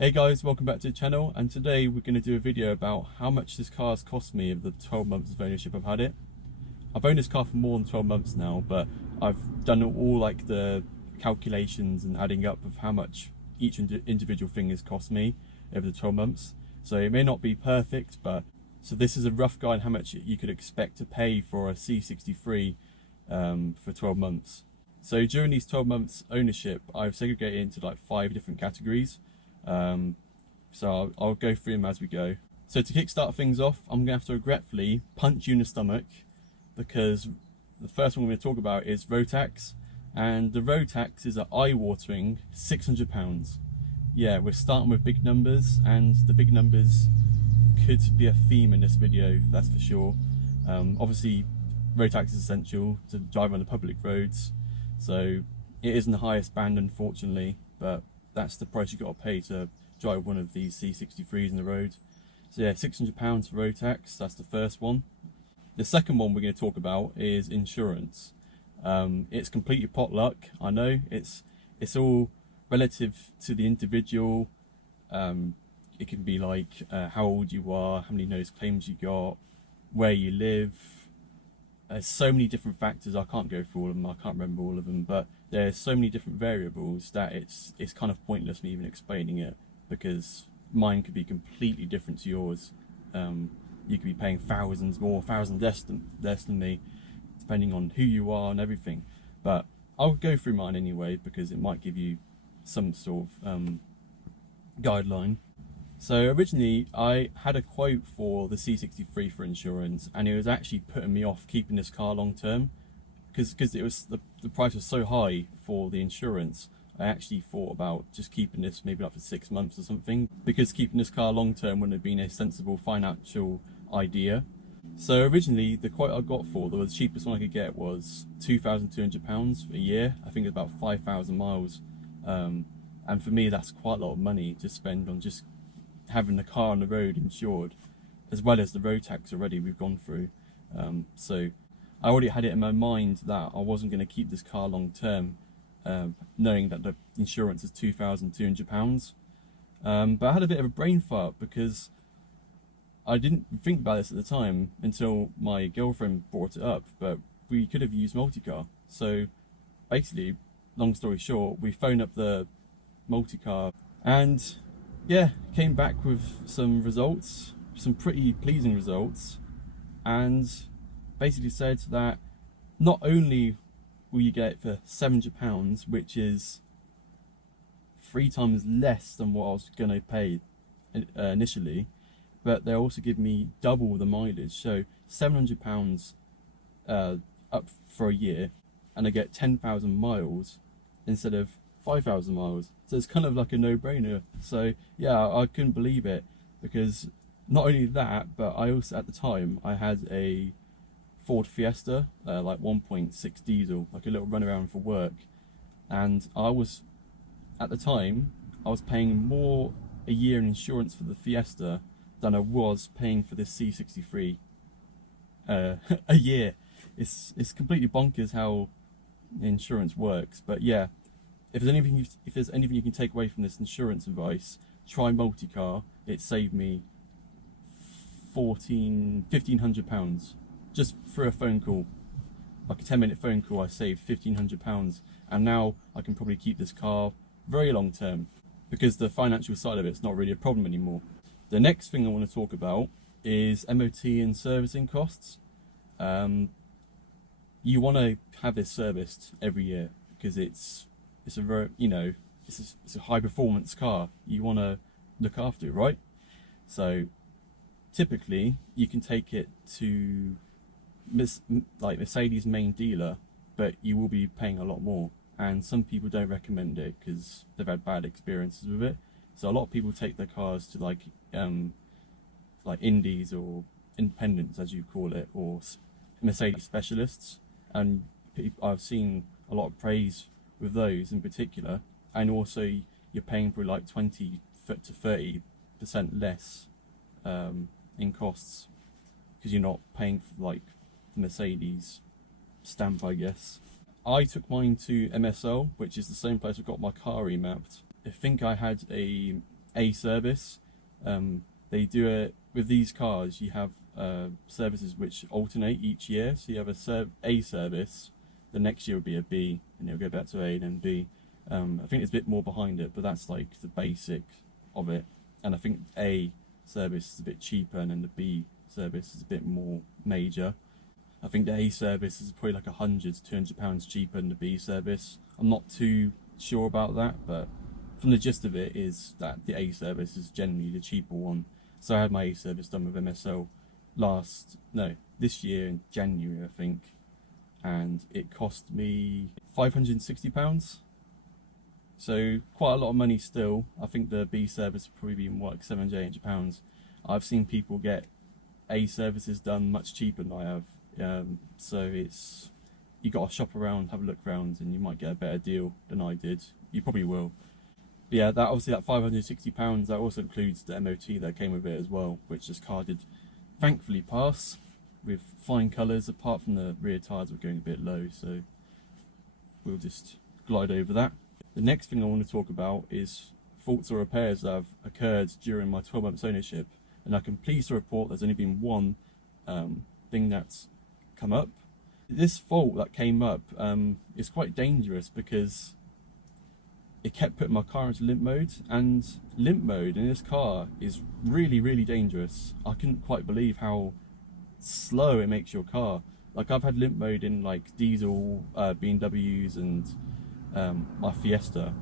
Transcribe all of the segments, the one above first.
Hey guys, welcome back to the channel, and today we're going to do a video about how much this car has cost me of the 12 months of ownership I've had it. I've owned this car for more than 12 months now, but I've done all like the calculations and adding up of how much each individual thing has cost me over the 12 months. So it may not be perfect, but so this is a rough guide how much you could expect to pay for a C63 for 12 months. So during these 12 months ownership, I've segregated into like 5 different categories. So I'll go through them as we go. So to kickstart things off, I'm gonna have to regretfully punch you in the stomach, because the first one we're going to talk about is road tax, and the road tax is an eye-watering £600. Yeah, we're starting with big numbers, and the big numbers could be a theme in this video, that's for sure. Obviously road tax is essential to drive on the public roads, so it isn't the highest band unfortunately, but that's the price you got to pay to drive one of these C63s in the road. So yeah, £600 for road tax, that's the first one. The second one we're going to talk about is insurance. It's completely potluck, I know, it's all relative to the individual. It can be like how old you are, how many nose claims you got, where you live. There's so many different factors, I can't go through all of them, I can't remember all of them, but there's so many different variables that it's kind of pointless me even explaining it, because mine could be completely different to yours. You could be paying thousands more, thousands less than me, depending on who you are and everything. But I'll go through mine anyway, because it might give you some sort of guideline. So originally I had a quote for the C63 for insurance, and it was actually putting me off keeping this car long term, because it was the price was so high for the insurance. I actually thought about just keeping this maybe like for 6 months or something, because keeping this car long term wouldn't have been a sensible financial idea. So originally the quote I got for the cheapest one I could get was £2,200 a year. I think it's about 5,000 miles, and for me that's quite a lot of money to spend on just having the car on the road insured, as well as the road tax already we've gone through. So I already had it in my mind that I wasn't going to keep this car long term, knowing that the insurance is £2,200. But I had a bit of a brain fart, because I didn't think about this at the time until my girlfriend brought it up, but we could have used multi-car. So basically, long story short, we phoned up the multi-car, and yeah, came back with some results, some pretty pleasing results, and basically said that not only will you get it for £700, which is 3 times less than what I was going to pay initially, but they also give me double the mileage. So £700 up for a year, and I get 10,000 miles instead of 5,000 miles. So it's kind of like a no-brainer. So yeah, I couldn't believe it, because not only that, but I also at the time I had a Ford Fiesta, like 1.6 diesel, like a little runaround for work, and I was at the time I was paying more a year in insurance for the Fiesta than I was paying for this C63 a year. It's completely bonkers how insurance works. But yeah, if there's anything you can take away from this insurance advice, try multi-car. It saved me £1,500 just for a phone call, like a 10-minute phone call. I saved £1,500, and now I can probably keep this car very long term, because the financial side of it's not really a problem anymore. The next thing I want to talk about is Mot and servicing costs. You want to have this serviced every year, because it's a very, it's a high performance car. You want to look after it, right? So typically you can take it to Mercedes main dealer, but you will be paying a lot more, and some people don't recommend it because they've had bad experiences with it. So a lot of people take their cars to like indies or independents, as you call it, or Mercedes specialists, and I've seen a lot of praise with those in particular. And also you're paying for like 20 to 30% less in costs, because you're not paying for like the Mercedes stamp, I guess. I took mine to MSL, which is the same place I got my car remapped. I think I had a A service. They do it with these cars. You have services which alternate each year. So you have A service, the next year will be a B, and it'll go back to A and then B. I think there's a bit more behind it, but that's like the basic of it. And I think A service is a bit cheaper, and then the B service is a bit more major. I think the A service is probably like £100 to £200 cheaper than the B service. I'm not too sure about that, but from the gist of it is that the A service is generally the cheaper one. So I had my A service done with MSL this year in January, I think, and it cost me £560. So quite a lot of money still. I think the B service would probably be more like £700, £800. I've seen people get A services done much cheaper than I have. So you got to shop around, have a look around, and you might get a better deal than I did. You probably will. But yeah, that £560, that also includes the MOT that came with it as well, which this car did thankfully pass with fine colours, apart from the rear tyres were going a bit low, so we'll just glide over that. The next thing I want to talk about is faults or repairs that have occurred during my 12 months ownership, and I can pleased to report there's only been one thing that's come up. This fault that came up is quite dangerous because it kept putting my car into limp mode, and limp mode in this car is really, really dangerous. I couldn't quite believe how slow it makes your car. Like, I've had limp mode in like diesel BMWs and my Fiesta,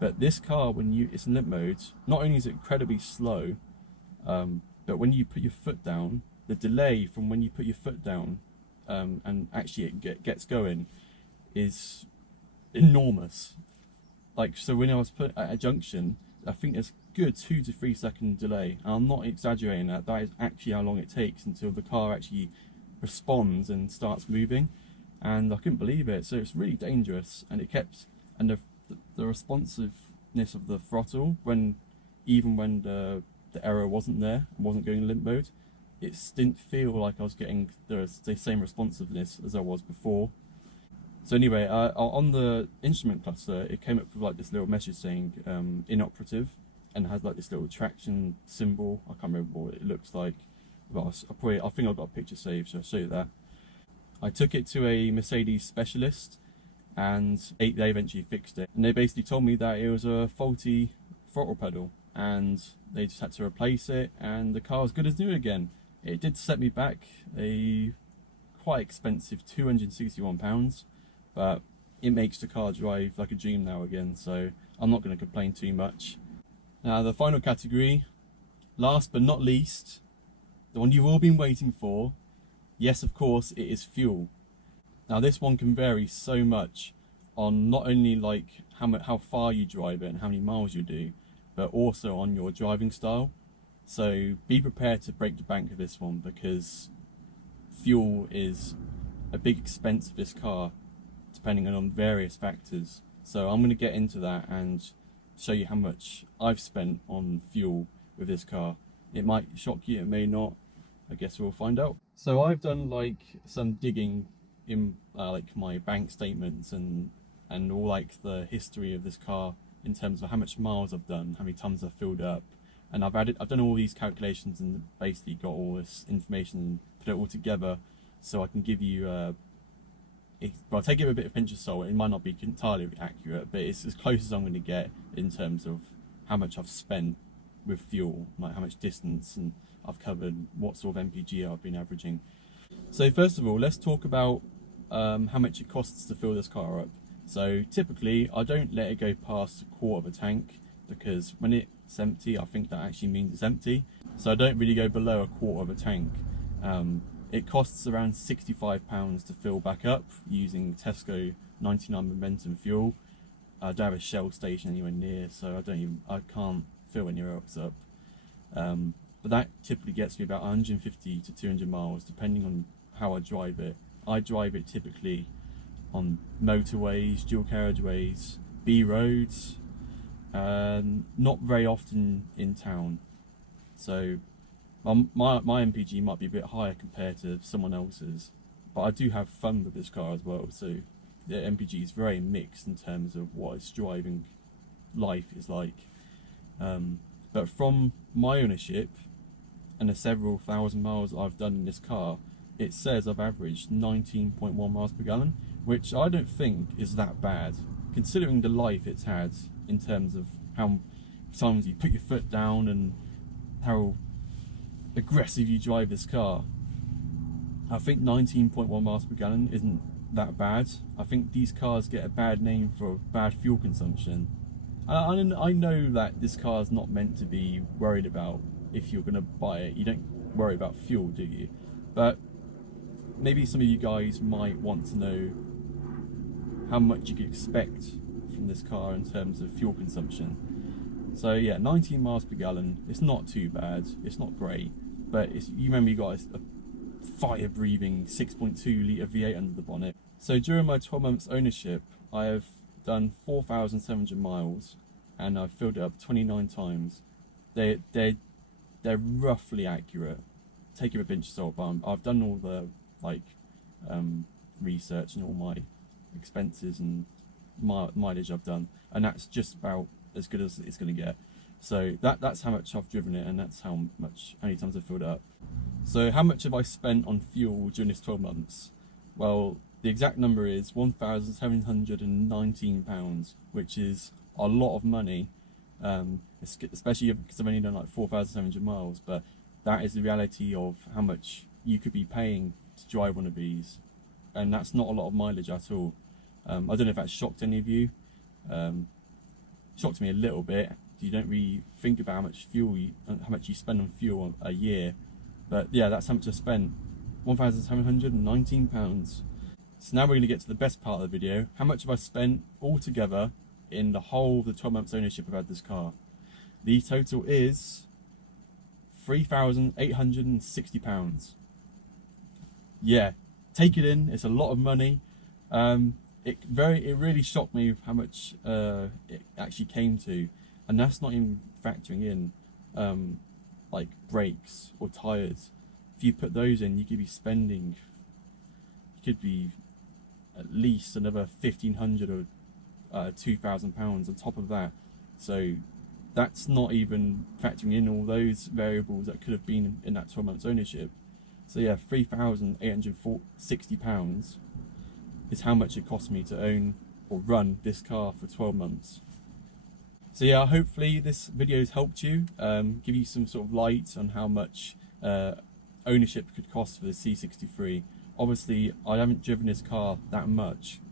but this car, when it's in limp mode, not only is it incredibly slow, but when you put your foot down, the delay from when you put your foot down and actually it gets going is enormous. Like, so when I was put at a junction, I think there's a good 2 to 3 second delay, and I'm not exaggerating that. That is actually how long it takes until the car actually responds and starts moving, and I couldn't believe it. So it's really dangerous, and the responsiveness of the throttle, even when the error wasn't there, wasn't going limp mode, it didn't feel like I was getting the same responsiveness as I was before. So anyway, on the instrument cluster, it came up with like this little message saying inoperative, and had like this little traction symbol. I can't remember what it looks like, but I think I've got a picture saved, so I'll show you that. I took it to a Mercedes specialist, and they eventually fixed it. And they basically told me that it was a faulty throttle pedal, and they just had to replace it, and the car was good as new again. It did set me back a quite expensive £261, but it makes the car drive like a dream now again, so I'm not going to complain too much. Now, the final category, last but not least, the one you've all been waiting for. Yes, of course, it is fuel. Now, this one can vary so much on not only like how far you drive it and how many miles you do, but also on your driving style. So be prepared to break the bank with this one, because fuel is a big expense of this car, depending on various factors. So I'm going to get into that and show you how much I've spent on fuel with this car. It might shock you, it may not. I guess we'll find out. So I've done like some digging in like my bank statements and all like the history of this car in terms of how much miles I've done, how many times I've filled up, and I've done all these calculations and basically got all this information and put it all together so I can give you I'll take it with a bit of pinch of salt. It might not be entirely accurate, but it's as close as I'm going to get in terms of how much I've spent with fuel, like how much distance and I've covered, what sort of MPG I've been averaging. So first of all, let's talk about how much it costs to fill this car up. So typically I don't let it go past a quarter of a tank, because when it's empty, I think that actually means it's empty. So I don't really go below a quarter of a tank. It costs around £65 to fill back up using Tesco 99 Momentum fuel. I don't have a Shell station anywhere near, so I can't fill anywhere else up. But that typically gets me about 150 to 200 miles, depending on how I drive it. I drive it typically on motorways, dual carriageways, B roads, not very often in town. So my MPG might be a bit higher compared to someone else's, but I do have fun with this car as well. So the MPG is very mixed in terms of what its driving life is like. But from my ownership and the several thousand miles I've done in this car, it says I've averaged 19.1 miles per gallon, which I don't think is that bad, considering the life it's had in terms of how times you put your foot down and how aggressive you drive this car. I think 19.1 miles per gallon isn't that bad. I think these cars get a bad name for bad fuel consumption. I know that this car is not meant to be worried about if you're going to buy it. You don't worry about fuel, do you? But maybe some of you guys might want to know how much you could expect from this car in terms of fuel consumption. So yeah, 19 miles per gallon, it's not too bad, it's not great, but you remember you got a fire breathing 6.2 litre V8 under the bonnet. So during my 12 months ownership, I have done 4,700 miles and I've filled it up 29 times. They're roughly accurate. Take it with a pinch of salt, but I've done all the research and all my expenses and mileage I've done, and that's just about as good as it's going to get. So that's how much I've driven it, and that's how many times I've filled it up. So how much have I spent on fuel during this 12 months? Well, the exact number is £1,719, which is a lot of money, especially because I've only done like 4,700 miles, but that is the reality of how much you could be paying to drive one of these, and that's not a lot of mileage at all. I don't know if that shocked any of you. Shocked me a little bit. You don't really think about how much you spend on fuel a year, but yeah, that's how much I spent. £1,719. So now we're going to get to the best part of the video. How much have I spent altogether in the whole of the 12 months ownership I've had this car? The total is £3,860. Yeah, take it in. It's a lot of money. It really shocked me how much it actually came to, and that's not even factoring in like brakes or tires. If you put those in, you could be spending, at least another £1,500 or £2,000 on top of that. So that's not even factoring in all those variables that could have been in that 12 months ownership. So yeah, £3,860 is how much it cost me to own or run this car for 12 months. So yeah, hopefully this video has helped you, give you some sort of light on how much ownership could cost for the C63. Obviously, I haven't driven this car that much.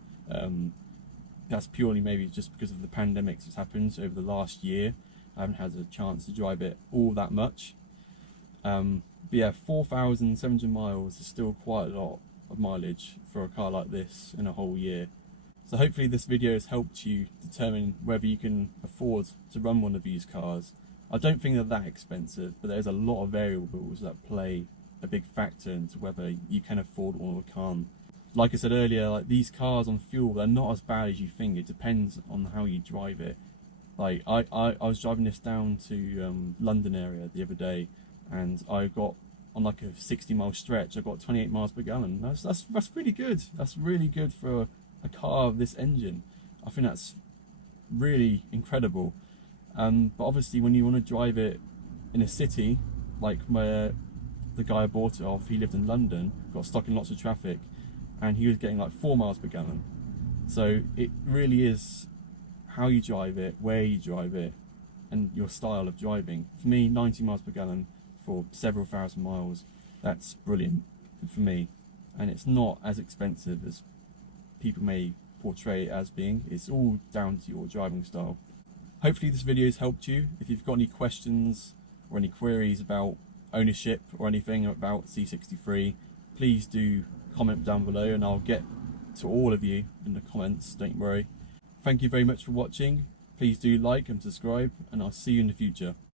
That's purely maybe just because of the pandemic that's happened over the last year. I haven't had a chance to drive it all that much. But yeah, 4,700 miles is still quite a lot of mileage for a car like this in a whole year. So hopefully this video has helped you determine whether you can afford to run one of these cars. I don't think they're that expensive, but there's a lot of variables that play a big factor into whether you can afford one or can't. Like I said earlier, like these cars on fuel, they're not as bad as you think. It depends on how you drive it. Like I was driving this down to London area the other day, and I got on like a 60-mile stretch. I got 28 miles per gallon. That's pretty good. That's really good for a car of this engine. I think that's really incredible. But obviously, when you want to drive it in a city, like where the guy I bought it off, he lived in London, got stuck in lots of traffic, and he was getting like 4 miles per gallon. So it really is how you drive it, where you drive it, and your style of driving. For me, 90 miles per gallon for several thousand miles, that's brilliant for me. And it's not as expensive as people may portray it as being. It's all down to your driving style. Hopefully this video has helped you. If you've got any questions or any queries about ownership or anything about C63, please do comment down below and I'll get to all of you in the comments, don't worry. Thank you very much for watching. Please do like and subscribe, and I'll see you in the future.